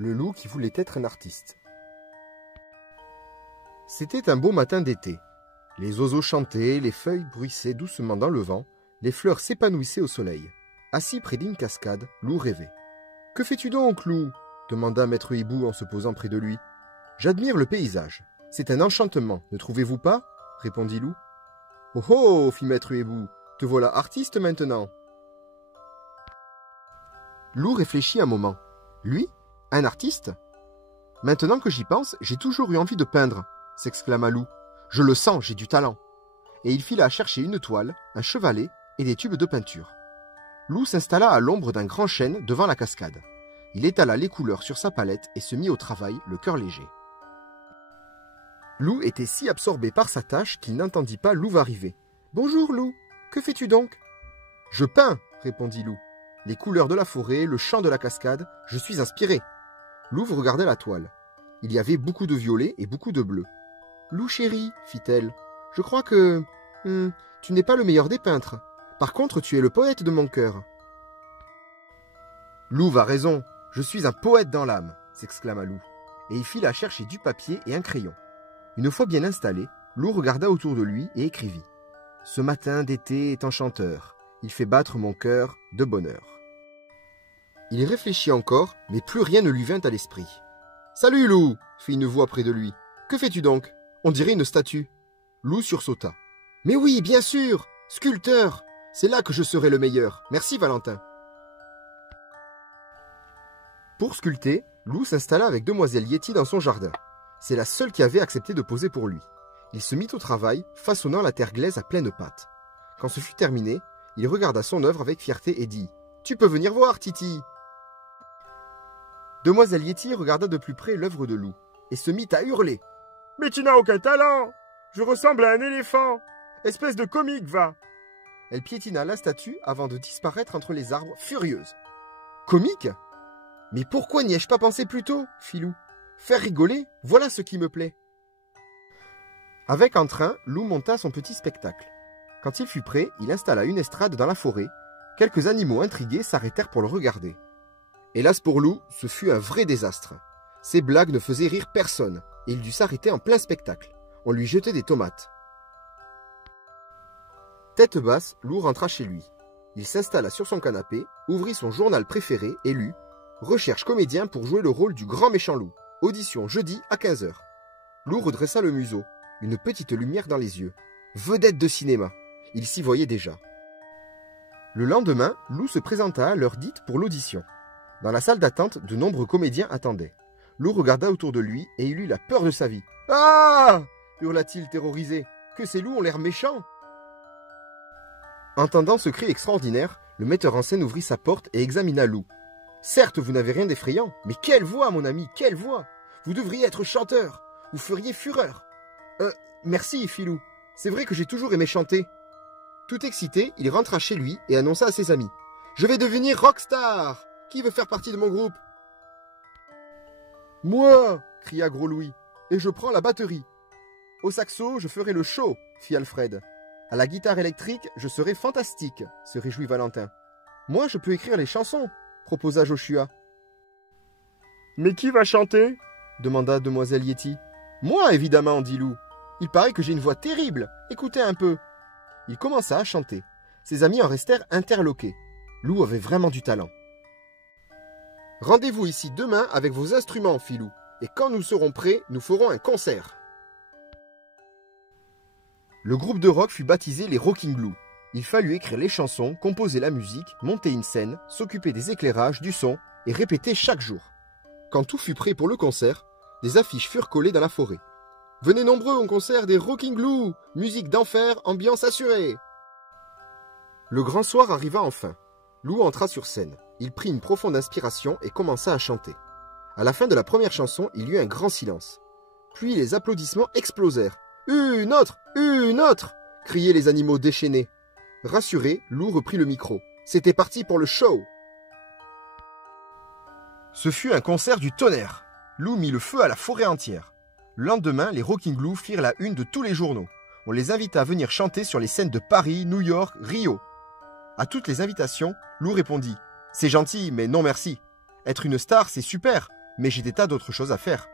Le loup qui voulait être un artiste. C'était un beau matin d'été. Les oiseaux chantaient, les feuilles bruissaient doucement dans le vent, les fleurs s'épanouissaient au soleil. Assis près d'une cascade, Loup rêvait. « Que fais-tu donc, Loup » demanda Maître Hibou en se posant près de lui. « J'admire le paysage. C'est un enchantement, ne trouvez-vous pas » répondit Loup. « Oh oh » fit Maître Hibou, « te voilà artiste maintenant. » Loup réfléchit un moment. Lui, un artiste ? Maintenant que j'y pense, j'ai toujours eu envie de peindre, s'exclama Loup. Je le sens, j'ai du talent. Et il fila chercher une toile, un chevalet et des tubes de peinture. Loup s'installa à l'ombre d'un grand chêne devant la cascade. Il étala les couleurs sur sa palette et se mit au travail, le cœur léger. Loup était si absorbé par sa tâche qu'il n'entendit pas Louve arriver. « Bonjour Loup, que fais-tu donc ?»« Je peins, répondit Loup. Les couleurs de la forêt, le chant de la cascade, je suis inspiré. » Louve regardait la toile. Il y avait beaucoup de violet et beaucoup de bleu. « Loup chéri, fit-elle, je crois que... tu n'es pas le meilleur des peintres. Par contre, tu es le poète de mon cœur. »« Louve a raison, je suis un poète dans l'âme, » s'exclama Loup. Et il fila chercher du papier et un crayon. Une fois bien installé, Loup regarda autour de lui et écrivit. « Ce matin d'été est enchanteur. Il fait battre mon cœur de bonheur. » Il réfléchit encore, mais plus rien ne lui vint à l'esprit. « Salut, Loup » fit une voix près de lui. « Que fais-tu donc ? On dirait une statue. » Loup sursauta. « Mais oui, bien sûr, sculpteur. C'est là que je serai le meilleur. Merci, Valentin. » Pour sculpter, Loup s'installa avec Demoiselle Yeti dans son jardin. C'est la seule qui avait accepté de poser pour lui. Il se mit au travail, façonnant la terre glaise à pleines pattes. Quand ce fut terminé, il regarda son œuvre avec fierté et dit « Tu peux venir voir, Titi !» Demoiselle Yeti regarda de plus près l'œuvre de Loup et se mit à hurler. « Mais tu n'as aucun talent! Je ressemble à un éléphant! Espèce de comique, va !» Elle piétina la statue avant de disparaître entre les arbres, furieuse. « Comique ? Mais pourquoi n'y ai-je pas pensé plus tôt ?» fit Loup. « Faire rigoler, voilà ce qui me plaît. » Avec entrain, Loup monta son petit spectacle. Quand il fut prêt, il installa une estrade dans la forêt. Quelques animaux intrigués s'arrêtèrent pour le regarder. Hélas pour Loup, ce fut un vrai désastre. Ses blagues ne faisaient rire personne, et il dut s'arrêter en plein spectacle. On lui jetait des tomates. Tête basse, Loup rentra chez lui. Il s'installa sur son canapé, ouvrit son journal préféré et lut « Recherche comédien pour jouer le rôle du grand méchant loup. Audition jeudi à 15 h. » Loup redressa le museau, une petite lumière dans les yeux. Vedette de cinéma. Il s'y voyait déjà. Le lendemain, Loup se présenta à l'heure dite pour l'audition. Dans la salle d'attente, de nombreux comédiens attendaient. Loup regarda autour de lui et il eut la peur de sa vie. « Ah !» hurla-t-il terrorisé. « Que ces loups ont l'air méchants !» Entendant ce cri extraordinaire, le metteur en scène ouvrit sa porte et examina Loup. « Certes, vous n'avez rien d'effrayant, mais quelle voix, mon ami, quelle voix ! Vous devriez être chanteur. Vous feriez fureur. »« Merci, fit Loup. C'est vrai que j'ai toujours aimé chanter. » Tout excité, il rentra chez lui et annonça à ses amis. « Je vais devenir rockstar. Qui veut faire partie de mon groupe ?»« Moi !» cria Gros Louis. « Et je prends la batterie. »« Au saxo, je ferai le show, fit Alfred. « À la guitare électrique, je serai fantastique, se réjouit Valentin. « Moi, je peux écrire les chansons, proposa Joshua. « Mais qui va chanter ?» demanda Demoiselle Yeti. « Moi, évidemment, dit Loup. Il paraît que j'ai une voix terrible. Écoutez un peu. » Il commença à chanter. Ses amis en restèrent interloqués. Loup avait vraiment du talent. « Rendez-vous ici demain avec vos instruments, fit Loup. Et quand nous serons prêts, nous ferons un concert. » Le groupe de rock fut baptisé les Rocking Loups. Il fallut écrire les chansons, composer la musique, monter une scène, s'occuper des éclairages, du son et répéter chaque jour. Quand tout fut prêt pour le concert, des affiches furent collées dans la forêt. « Venez nombreux au concert des Rocking Loups, musique d'enfer, ambiance assurée !» Le grand soir arriva enfin. Loup entra sur scène. Il prit une profonde inspiration et commença à chanter. À la fin de la première chanson, il y eut un grand silence. Puis les applaudissements explosèrent. « Une autre ! Une autre !» criaient les animaux déchaînés. Rassuré, Loup reprit le micro. C'était parti pour le show. Ce fut un concert du tonnerre. Loup mit le feu à la forêt entière. Le lendemain, les Rocking Loups firent la une de tous les journaux. On les invita à venir chanter sur les scènes de Paris, New York, Rio. À toutes les invitations, Loup répondit « C'est gentil, mais non merci. Être une star, c'est super, Mais j'ai des tas d'autres choses à faire.